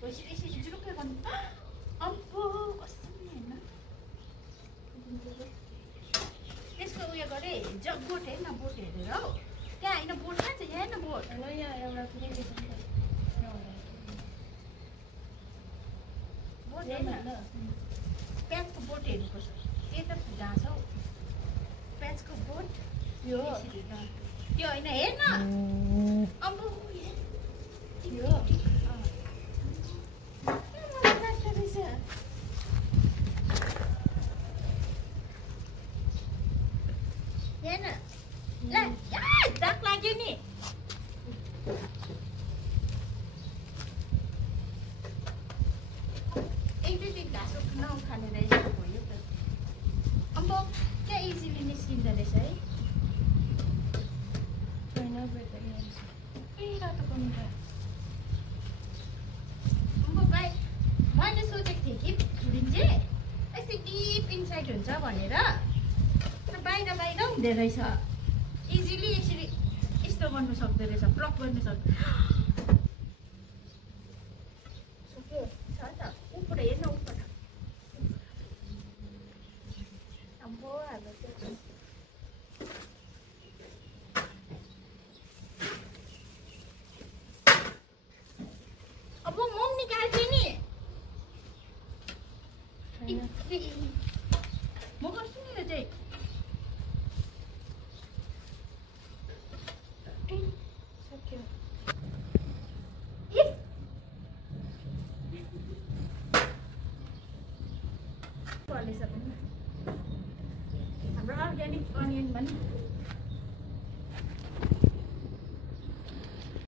यसरी जुरुक्कै गर्नु अम्बो कस्तो नि होइन त्यसको उयो गरे बोट हेर्न बोट हेरेर हौ त्यहाँ होइन बोट कहाँ छ यहाँ होइन बोट यहाँ एउटा कुनै बोट हेर्न प्याजको बोट हेर्नुपर्छ त्यही त घाँस हौ प्याजको बोट यो त्यो होइन हेर्न अम्बो यो दाग लाग्यो नि एक दुई दिन घाँस नउखाने रहेछ भयो त अम्बो क्या इजिली निस्किँदो रहेछ है छैन ए रातो पनि त अम्बो भाइ मैले सोचेको थिएँ कि फुडिन चाहिँ यस्तै डिप इनसाइड हुन्छ भनेर बाहिर बाहिर हुँदो रहेछ इजिली यसरी यस्तो गर्नु सक्दो रहेछ ब्लक गर्नु सक्दो सक्यो छ त ऊपर हेर्न ऊपर अम्बो हाम्रो त्यो अब मोम निकाल्छु नि म गर्छु नि यो चाहिँ सक्यो हाम्रो अर्ग्यानिक अनियन पनि